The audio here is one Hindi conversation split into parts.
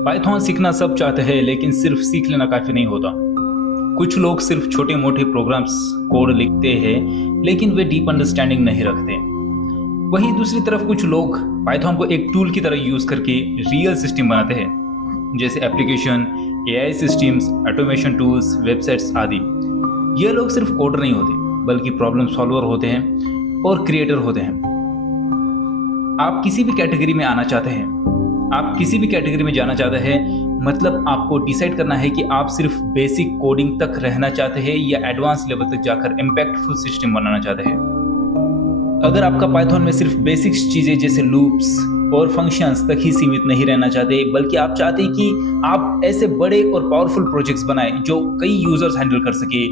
पाइथन सीखना सब चाहते हैं, लेकिन सिर्फ सीख लेना काफ़ी नहीं होता। कुछ लोग सिर्फ छोटे मोटे प्रोग्राम्स कोड लिखते हैं, लेकिन वे डीप अंडरस्टैंडिंग नहीं रखते। वहीं दूसरी तरफ कुछ लोग पाइथन को एक टूल की तरह यूज़ करके रियल सिस्टम बनाते हैं, जैसे application, AI systems, automation tools, websites आदि। ये लोग सिर्फ कोडर नहीं होते, बल्कि प्रॉब्लम सॉल्वर होते हैं और क्रिएटर होते हैं। आप किसी भी कैटेगरी में आना चाहते हैं, आप किसी भी कैटेगरी में जाना चाहते हैं, मतलब आपको डिसाइड करना है कि आप सिर्फ बेसिक कोडिंग तक रहना चाहते हैं या एडवांस लेवल तक जाकर इम्पैक्टफुल सिस्टम बनाना चाहते हैं। अगर आपका पाइथन में सिर्फ बेसिक्स चीज़ें जैसे लूप्स और फंक्शंस तक ही सीमित नहीं रहना चाहते, बल्कि आप चाहते हैं कि आप ऐसे बड़े और पावरफुल प्रोजेक्ट्स बनाएं जो कई यूजर्स हैंडल कर सके,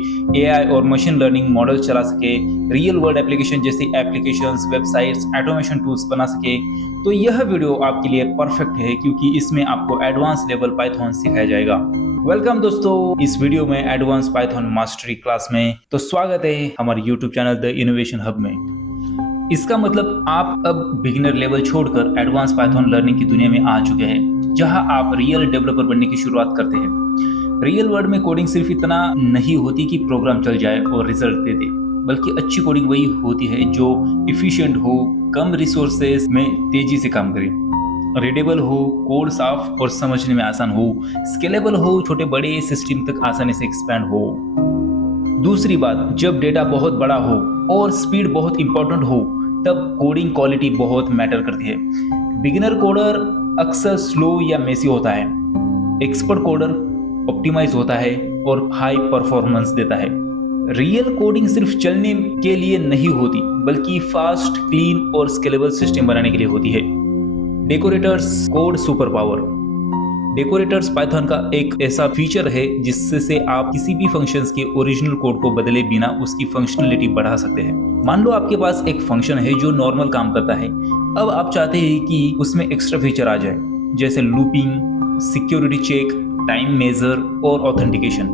एआई और मशीन लर्निंग मॉडल चला सके, रियल वर्ल्ड एप्लीकेशन जैसे एप्लीकेशंस, वेबसाइट्स, ऑटोमेशन टूल्स बना सके, तो यह वीडियो आपके लिए परफेक्ट है, क्योंकि इसमें आपको एडवांस लेवल पाइथन सिखाया जाएगा। वेलकम दोस्तों, इस वीडियो में एडवांस पाइथन मास्टरी क्लास में तो स्वागत है हमारे YouTube channel the innovation hub में। इसका मतलब आप अब बिगिनर लेवल छोड़कर एडवांस पाइथन लर्निंग की दुनिया में आ चुके हैं, जहां आप रियल डेवलपर बनने की शुरुआत करते हैं। रियल वर्ल्ड में कोडिंग सिर्फ इतना नहीं होती कि प्रोग्राम चल जाए और रिजल्ट दे दे, बल्कि अच्छी कोडिंग वही होती है जो इफिशिएंट हो, कम रिसोर्सेज में तेजी से काम करे, रीडेबल हो, कोड साफ और समझने में आसान हो, स्केलेबल हो, छोटे बड़े सिस्टम तक आसानी से एक्सपैंड हो। दूसरी बात, जब डेटा बहुत बड़ा हो और स्पीड बहुत इंपॉर्टेंट हो, तब कोडिंग क्वालिटी बहुत मैटर करती है। बिगिनर कोडर अक्सर स्लो या मेसी होता है, एक्सपर्ट कोडर ऑप्टिमाइज होता है और हाई परफॉर्मेंस देता है। रियल कोडिंग सिर्फ चलने के लिए नहीं होती, बल्कि फास्ट, क्लीन और स्केलेबल सिस्टम बनाने के लिए होती है। Decorators code super power. Decorators Python का एक ऐसा फीचर है जिससे आप किसी भी फंक्शंस के ओरिजिनल कोड को बदले बिना उसकी फंक्शनलिटी बढ़ा सकते हैं। मान लो आपके पास एक फंक्शन है जो नॉर्मल काम करता है, अब आप चाहते हैं कि उसमें एक्स्ट्रा फीचर आ जाए, जैसे looping, security check, time measure और ऑथेंटिकेशन।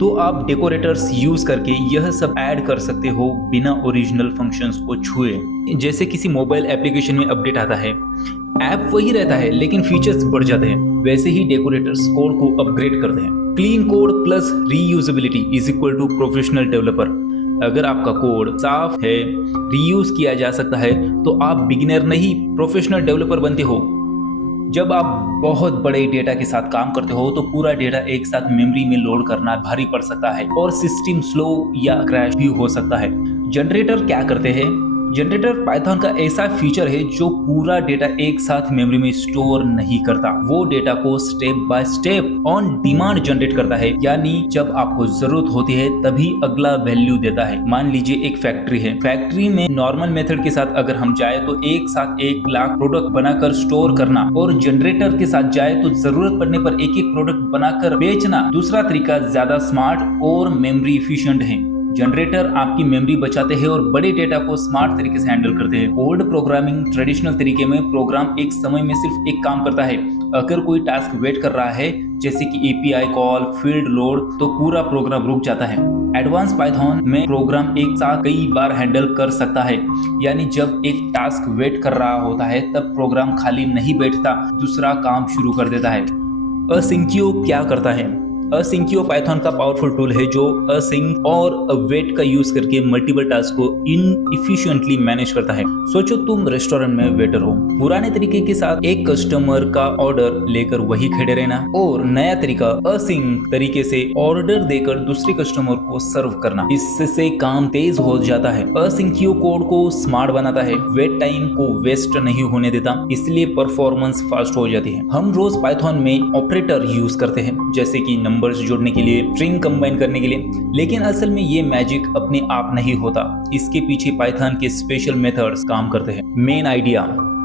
तो आप डेकोरेटर्स यूज करके यह सब ऐड कर सकते हो बिना ओरिजिनल फंक्शंस को छुए। जैसे किसी मोबाइल एप्लीकेशन में अपडेट आता है, ऐप वही रहता है लेकिन फीचर्स बढ़ जाते हैं, वैसे ही डेकोरेटर्स कोड को अपग्रेड करते हैं। Clean code plus reusability is equal to professional developer. अगर आपका कोड साफ है, रीयूज किया जा सकता है, तो आप बिगिनर नहीं प्रोफेशनल डेवलपर बनते हो। जब आप बहुत बड़े डेटा के साथ काम करते हो, तो पूरा डेटा एक साथ मेमोरी में लोड करना भारी पड़ सकता है और सिस्टम स्लो या क्रैश भी हो सकता है। जनरेटर क्या करते हैं? जनरेटर पाइथन का ऐसा फीचर है जो पूरा डेटा एक साथ मेमोरी में स्टोर नहीं करता, वो डेटा को step by step on demand generate करता है, यानी जब आपको जरूरत होती है तभी अगला वैल्यू देता है। मान लीजिए एक फैक्ट्री है, फैक्ट्री में नॉर्मल मेथड के साथ अगर हम जाए तो एक साथ 1 लाख प्रोडक्ट बनाकर स्टोर करना, और जनरेटर के साथ जाए तो जरूरत पड़ने पर एक एक प्रोडक्ट बनाकर बेचना, दूसरा तरीका ज्यादा स्मार्ट और मेमोरी इफिशिएंट है। जनरेटर आपकी मेमोरी बचाते हैं और बड़े डेटा को स्मार्ट तरीके से हैंडल करते हैं। ओल्ड प्रोग्रामिंग ट्रेडिशनल तरीके में प्रोग्राम एक समय में सिर्फ एक काम करता है। अगर कोई टास्क वेट कर रहा है, जैसे कि एपीआई कॉल, फील्ड लोड, तो पूरा प्रोग्राम रुक जाता है। एडवांस पाइथन में प्रोग्राम एक साथ कई बार हैंडल कर सकता है, यानी जब एक टास्क वेट कर रहा होता है तब प्रोग्राम खाली नहीं बैठता, दूसरा काम शुरू कर देता है। असिंक्यो क्या करता है? असिंक्यो पाइथन का पावरफुल टूल है जो असिंक और अवेट का यूज करके मल्टीपल टास्क को इनएफिशिएंटली मैनेज करता है। सोचो तुम रेस्टोरेंट में वेटर हो, पुराने तरीके के साथ एक कस्टमर का ऑर्डर लेकर वही खड़े रहना, और नया तरीका असिंक तरीके से ऑर्डर देकर दूसरे कस्टमर को सर्व करना। इससे काम तेज हो जाता है। असिंक्यो कोड को स्मार्ट बनाता है, वेट टाइम को वेस्ट नहीं होने देता, इसलिए परफॉर्मेंस फास्ट हो जाती है। हम रोज पाइथन में ऑपरेटर यूज करते हैं, जैसे कि नंबर्स जोड़ने के लिए, स्ट्रिंग कंबाइन करने के लिए, लेकिन असल में ये मैजिक अपने आप नहीं होता, इसके पीछे पाइथन के स्पेशल मेथड्स काम करते हैं। Main idea,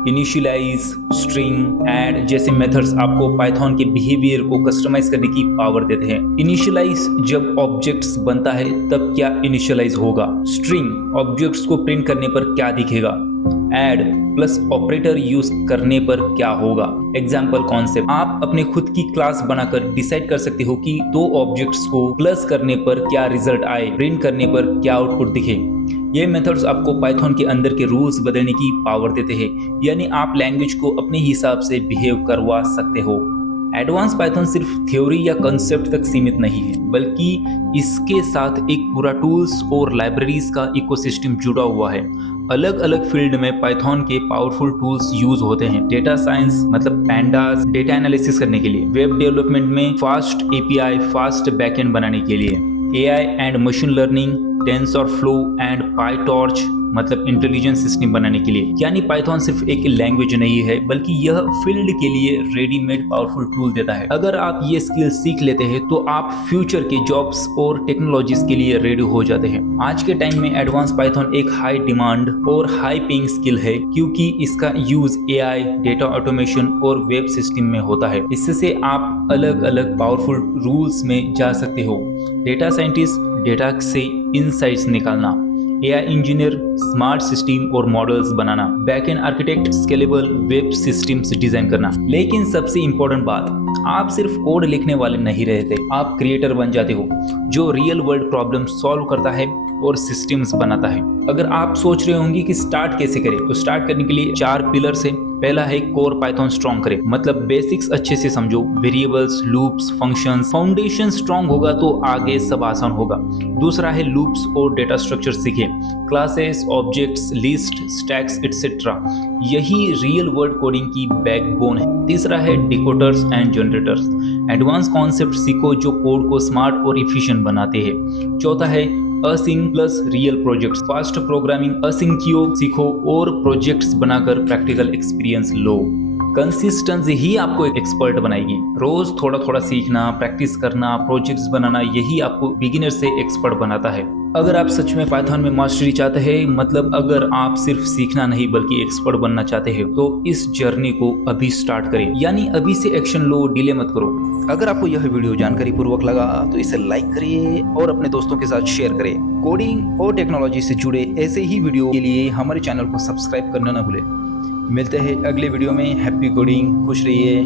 initialise, string, add जैसे मेथड्स आपको पाइथन के बिहेवियर को कस्टमाइज करने की पावर देते हैं। इनिशियलाइज, जब ऑब्जेक्ट्स बनता है तब क्या इनिशियलाइज होगा। स्ट्रिंग, ऑब्जेक्ट्स को प्रिंट करने पर क्या दिखेगा। ऐड प्लस ऑपरेटर यूज करने पर क्या होगा। एग्जाम्पल कॉन्सेप्ट, आप अपने खुद की क्लास बनाकर डिसाइड कर सकते हो कि 2 ऑब्जेक्ट्स को प्लस करने पर क्या रिजल्ट आए, प्रिंट करने पर क्या आउटपुट दिखे। ये मेथड्स आपको पाइथन के अंदर के रूल्स बदलने की पावर देते हैं, यानी आप लैंग्वेज को अपने हिसाब से बिहेव करवा सकते हो। एडवांस पाइथन सिर्फ थ्योरी या कंसेप्ट तक सीमित नहीं है, बल्कि इसके साथ एक पूरा टूल्स और लाइब्रेरीज का इकोसिस्टम जुड़ा हुआ है। अलग अलग फील्ड में पाइथन के पावरफुल टूल्स यूज होते हैं। डेटा साइंस मतलब पैंडास डेटा एनालिसिस करने के लिए, वेब डेवलपमेंट में फास्ट एपीआई फास्ट बैकएंड बनाने के लिए, AI and machine learning, TensorFlow and PyTorch मतलब इंटेलिजेंस सिस्टम बनाने के लिए। यानी पाइथन सिर्फ एक लैंग्वेज नहीं है, बल्कि यह फील्ड के लिए रेडीमेड पावरफुल टूल देता है। अगर आप ये स्किल सीख लेते हैं तो आप फ्यूचर के जॉब्स और टेक्नोलॉजीज के लिए रेडी हो जाते हैं। आज के टाइम में एडवांस पाइथन एक हाई डिमांड और हाई पेइंग स्किल है, क्योंकि इसका यूज एआई, डेटा ऑटोमेशन और वेब सिस्टम में होता है। इससे आप अलग अलग पावरफुल रूल्स में जा सकते हो। डेटा साइंटिस्ट डेटा से इनसाइट्स निकालना, एआई इंजीनियर स्मार्ट सिस्टम और मॉडल्स बनाना, backend architect scalable web systems design करना। लेकिन सबसे इंपॉर्टेंट बात, आप सिर्फ कोड लिखने वाले नहीं रहते, आप क्रिएटर बन जाते हो जो रियल वर्ल्ड प्रॉब्लम सॉल्व करता है और सिस्टम्स बनाता है। अगर आप सोच रहे होंगे कि स्टार्ट कैसे करें, तो स्टार्ट करने के लिए 4 पिलर्स है। पहला है कोर पाइथन स्ट्रॉन्ग करें, मतलब बेसिक्स अच्छे से समझो, variables, loops, functions. Foundation strong होगा तो आगे सब आसान होगा। दूसरा है लूप्स और डेटा स्ट्रक्चर सीखें, classes, objects, list, stacks etcetera. यही रियल वर्ल्ड कोडिंग की बैकबोन है। तीसरा है decoders and generators, advance concept सीखो जो कोड को स्मार्ट और इफिशिएंट बनाते हैं। चौथा है async plus real projects, fast programming, asyncio सीखो और प्रोजेक्ट्स बनाकर प्रैक्टिकल एक्सपीरियंस लो। कंसिस्टेंसी ही आपको एक एक्सपर्ट बनाएगी। रोज थोड़ा थोड़ा सीखना, प्रैक्टिस करना, प्रोजेक्ट्स बनाना, यही आपको बिगिनर से एक्सपर्ट बनाता है। अगर आप सच में पाइथन में मास्टरी चाहते हैं, मतलब अगर आप सिर्फ सीखना नहीं बल्कि एक्सपर्ट बनना चाहते हैं, तो इस जर्नी को अभी स्टार्ट करें। यानी अभी से एक्शन लो, डिले मत करो। अगर आपको यह वीडियो जानकारी पूर्वक लगा तो इसे लाइक करिए और अपने दोस्तों के साथ शेयर करें। कोडिंग और टेक्नोलॉजी से जुड़े ऐसे ही वीडियो के लिए हमारे चैनल को सब्सक्राइब करना न भूलें। मिलते हैं अगले वीडियो में। हैप्पी कोडिंग, खुश रहिए।